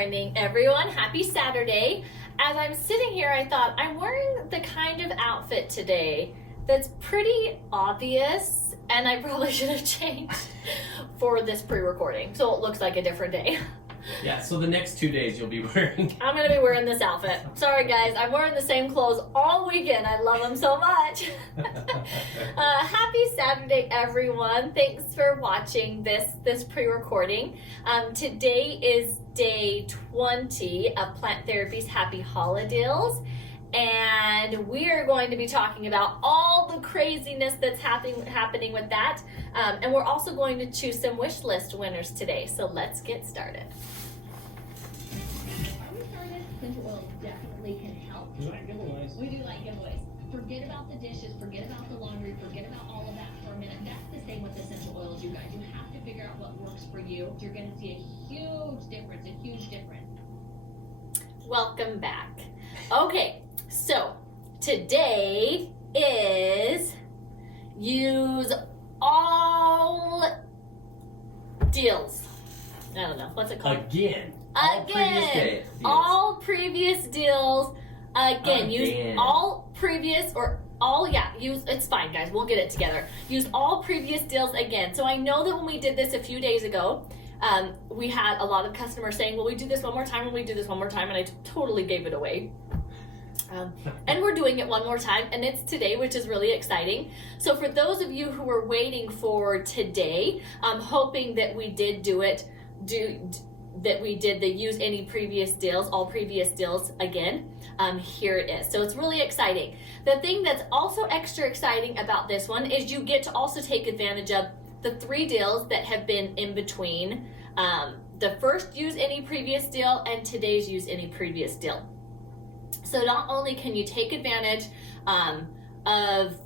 morning, everyone. Happy Saturday. As I'm sitting here, I thought I'm wearing the kind of outfit today that's pretty obvious, and I probably should have changed for this pre-recording so it looks like a different day. Yeah, so the next 2 days you'll be wearing... I'm going to be wearing this outfit. Sorry guys, I'm wearing the same clothes all weekend. I love them so much. Happy Saturday, everyone. Thanks for watching this pre-recording. Today is day 20 of Plant Therapy's Happy Holideals. And we are going to be talking about all the craziness that's happening with that. And we're also going to choose some wish list winners today. So let's get started. Are we started? Essential oils definitely can help. We like giveaways. We do like giveaways. Forget about the dishes, forget about the laundry, forget about all of that for a minute. That's the same with essential oils, you guys. You have to figure out what works for you. You're going to see a huge difference, Welcome back. Okay, so today is use all deals. I don't know, what's it called? Again. All previous deals. Use all previous it's fine guys, we'll get it together. Use all previous deals again. So I know that when we did this a few days ago, we had a lot of customers saying, will we do this one more time, and I totally gave it away. And we're doing it one more time, and it's today, which is really exciting. So for those of you who were waiting for today, I'm hoping that we did the use any previous deals, all previous deals again. Here it is. So it's really exciting. The thing that's also extra exciting about this one is you get to also take advantage of the 3 deals that have been in between the first use any previous deal and today's use any previous deal. So not only can you take advantage of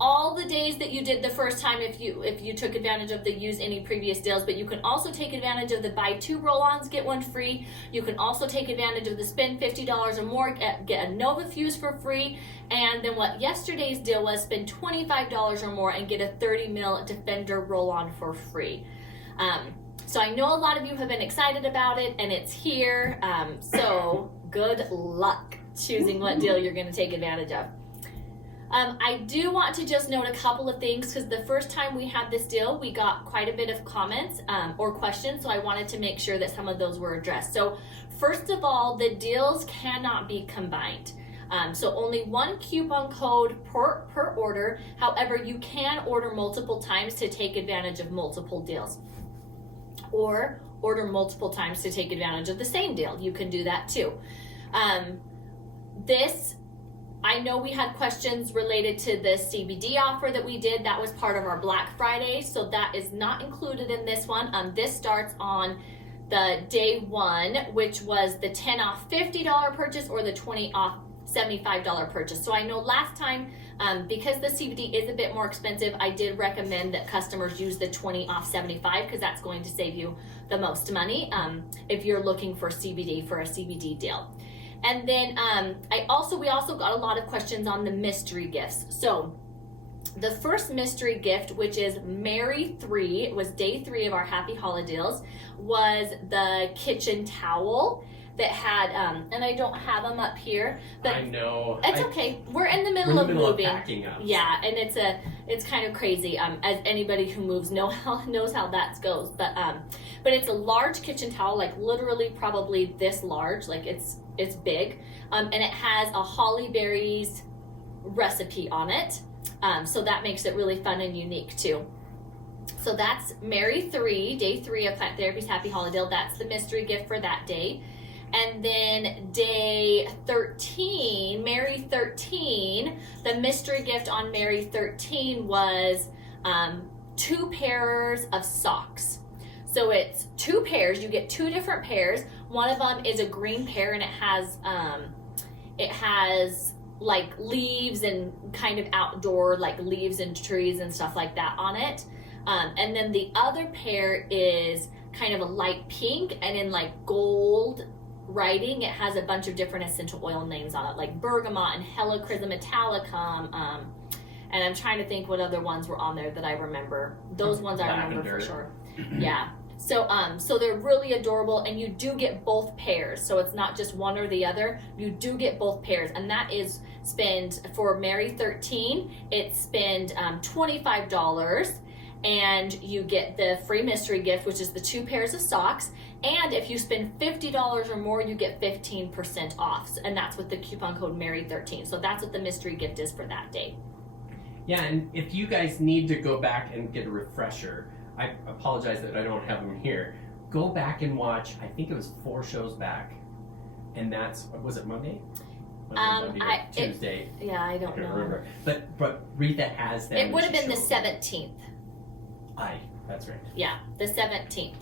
all the days that you did the first time if you took advantage of the use any previous deals, but you can also take advantage of the buy 2 roll-ons, get 1 free. You can also take advantage of the spend $50 or more, get a Nova Fuse for free, and then what yesterday's deal was, spend $25 or more and get a 30 mil Defender roll-on for free. So I know a lot of you have been excited about it, and it's here, so good luck choosing what deal you're going to take advantage of. I do want to just note a couple of things, because the first time we had this deal, we got quite a bit of comments or questions, so I wanted to make sure that some of those were addressed. So first of all, the deals cannot be combined. So only 1 coupon code per order. However, you can order multiple times to take advantage of multiple deals, or order multiple times to take advantage of the same deal. You can do that too. I know we had questions related to the CBD offer that we did. That was part of our Black Friday, so that is not included in this one. This starts on the day 1, which was the 10 off $50 purchase or the 20 off $75 purchase. So I know last time, because the CBD is a bit more expensive, I did recommend that customers use the 20 off 75 because that's going to save you the most money if you're looking for CBD for a CBD deal. And then we also got a lot of questions on the mystery gifts. So the first mystery gift, which is Mary 3, it was day 3 of our Happy Holideals, was the kitchen towel that had, and I don't have them up here, but I know. It's okay. We're in the middle of moving. Packing up. Yeah, and it's kind of crazy. As anybody who moves knows how that goes. But it's a large kitchen towel, like literally probably this large, like it's big, and it has a holly berries recipe on it. So that makes it really fun and unique too. So that's Mary 3, day 3 of Plant Therapy's Happy Holiday. That's the mystery gift for that day. And then day 13, Mary 13, the mystery gift on Mary 13 was 2 pairs of socks. So it's 2 pairs, you get 2 different pairs. One of them is a green pair, and it has like leaves and kind of outdoor, like leaves and trees and stuff like that on it. And then the other pair is kind of a light pink, and in like gold writing, it has a bunch of different essential oil names on it, like bergamot and helichrysum metallicum. And I'm trying to think what other ones were on there that I remember. Those ones I remember for sure. Yeah. So they're really adorable, and you do get both pairs. So it's not just one or the other. You do get both pairs, and that is spend for Mary 13. It's spend $25, and you get the free mystery gift, which is the 2 pairs of socks. And if you spend $50 or more, you get 15% off, and that's with the coupon code Mary 13. So that's what the mystery gift is for that day. Yeah, and if you guys need to go back and get a refresher, I apologize that I don't have them here. Go back and watch, I think it was 4 shows back, and that's, was it Monday? Monday or Tuesday. I don't know. Remember. But Rita has them. It would have been the 17th. That's right. Yeah, the 17th.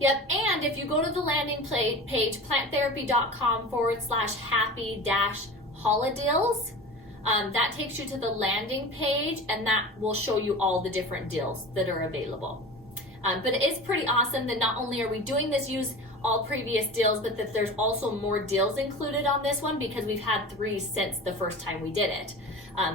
Yep, and if you go to the landing page, planttherapy.com/happy-holideals, that takes you to the landing page, and that will show you all the different deals that are available. But it is pretty awesome that not only are we doing this use all previous deals, but that there's also more deals included on this one, because we've had 3 since the first time we did it.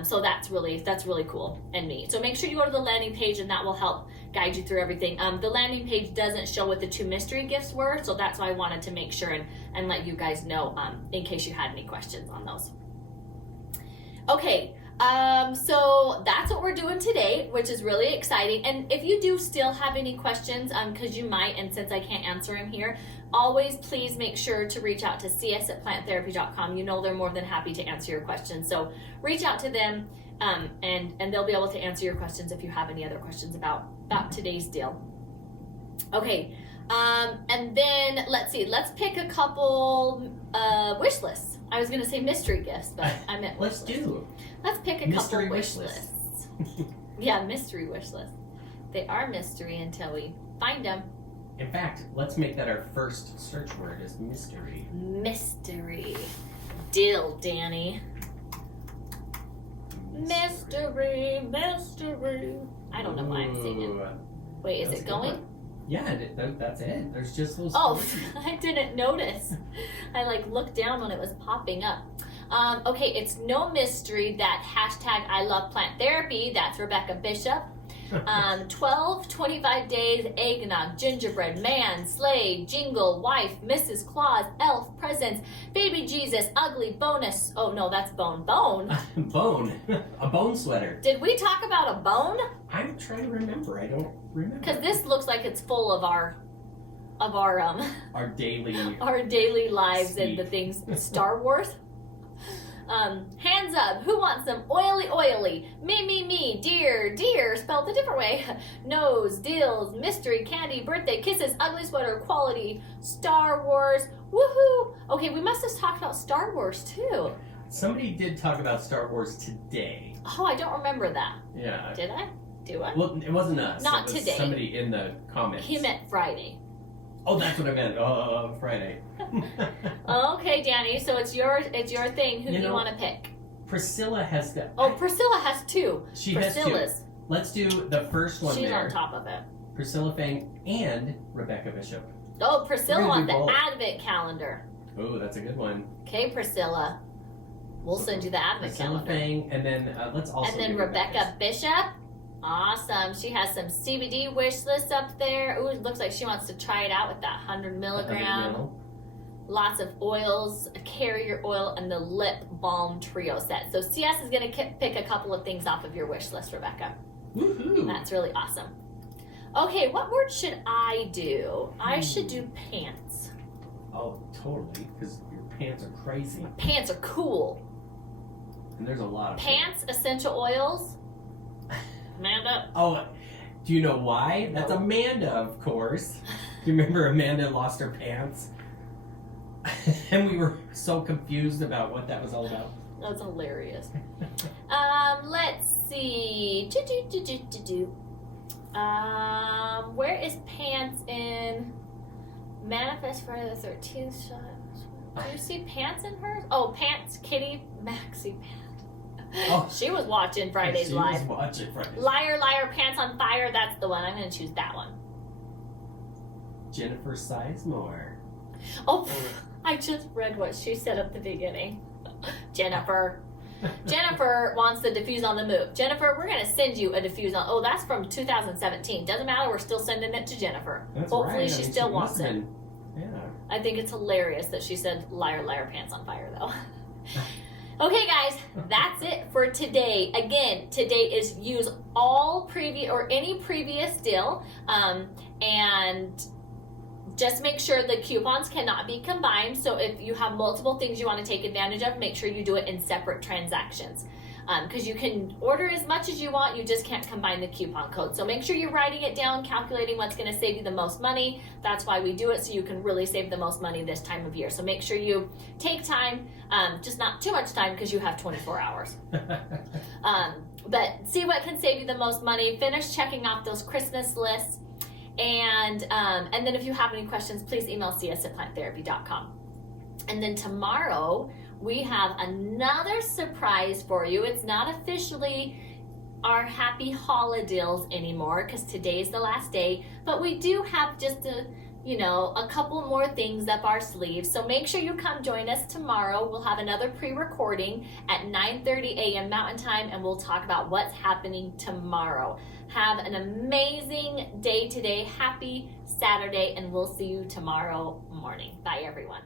So that's really cool and neat. So make sure you go to the landing page, and that will help guide you through everything. The landing page doesn't show what the 2 mystery gifts were, so that's why I wanted to make sure and let you guys know in case you had any questions on those. Okay, so that's what we're doing today, which is really exciting. And if you do still have any questions, because you might, and since I can't answer them here, always please make sure to reach out to cs@planttherapy.com. You know they're more than happy to answer your questions. So reach out to them, and they'll be able to answer your questions if you have any other questions about today's deal. Okay, and then let's pick a couple wish lists. I was going to say mystery gifts, but I meant wish lists. Let's pick a mystery couple wish lists. Yeah, mystery wish lists. They are mystery until we find them. In fact, let's make that our first search word is mystery. Mystery. Deal, Danny. Mystery. I don't know why I'm singing. Wait, is it going? Yeah, that's it. There's just those. Oh, I didn't notice. I looked down when it was popping up. Okay, it's no mystery that #I love plant therapy. That's Rebecca Bishop. 25 days, eggnog, gingerbread, man, sleigh, jingle, wife, Mrs. Claus, elf, presents, baby Jesus, ugly, bonus. Oh no, that's bone. Bone. A bone sweater. Did we talk about a bone? I'm trying to remember. I don't remember. Because this looks like it's full of our daily lives and the things. Star Wars. Hands up, who wants some oily, me, dear, spelled a different way, nose, deals, mystery, candy, birthday, kisses, ugly sweater, quality, Star Wars, woohoo! Okay, we must have talked about Star Wars too. Somebody did talk about Star Wars today. Oh, I don't remember that. Yeah. Did I? Do I? Well, it wasn't us. Not it was today. Somebody in the comments. He meant Friday. Oh, that's what I meant. Oh, Friday. Okay, Danny. So it's your thing. Who do you want to pick? Priscilla has got. Oh, Priscilla has 2. She Priscilla's. has 2. Let's do the first one. She's there. on top of it. Priscilla Fang and Rebecca Bishop. Oh, Priscilla wants the both. Advent calendar. Oh, that's a good one. Okay, Priscilla. We'll send you the Advent Priscilla calendar. Fang, and then let's also. And then do Rebecca Bishop. Awesome. She has some CBD wish lists up there. Ooh, it looks like she wants to try it out with that 100 milligram. Lots of oils, a carrier oil, and the lip balm trio set. So CS is going to pick a couple of things off of your wish list, Rebecca. Woohoo! That's really awesome. Okay, what word should I do? I should do pants. Oh, totally, because your pants are crazy. My pants are cool. And there's a lot of pants, essential oils. Amanda? Oh, do you know why? That's Amanda, of course. Do you remember Amanda lost her pants? And we were so confused about what that was all about. That's hilarious. Let's see. Where is pants in Manifest Friday the 13th shot? Do you see pants in hers? Oh, pants, Kitty, Maxi Pants. Oh, she was watching Friday's live. She was watching Friday's. Liar, pants on fire. That's the one. I'm going to choose that one. Jennifer Sizemore. Oh, I just read what she said at the beginning. Jennifer. Jennifer wants the diffuse on the move. Jennifer, we're going to send you a diffuse on. Oh, that's from 2017. Doesn't matter. We're still sending it to Jennifer. That's Hopefully right. she I mean, still must wants have it. been- Yeah. I think it's hilarious that she said liar, liar, pants on fire, though. Okay, guys, that's it for today. Again, today is use all previous or any previous deal, and just make sure the coupons cannot be combined. So if you have multiple things you want to take advantage of, make sure you do it in separate transactions. Because you can order as much as you want, you just can't combine the coupon code. So make sure you're writing it down, calculating what's going to save you the most money. That's why we do it, so you can really save the most money this time of year. So make sure you take time, just not too much time because you have 24 hours. But see what can save you the most money. Finish checking off those Christmas lists. And then if you have any questions, please email cs@planttherapy.com. And then tomorrow, we have another surprise for you. It's not officially our happy holideals anymore because today's the last day, but we do have just a couple more things up our sleeves. So make sure you come join us tomorrow. We'll have another pre-recording at 9:30 a.m. Mountain Time, and we'll talk about what's happening tomorrow. Have an amazing day today. Happy Saturday, and we'll see you tomorrow morning. Bye, everyone.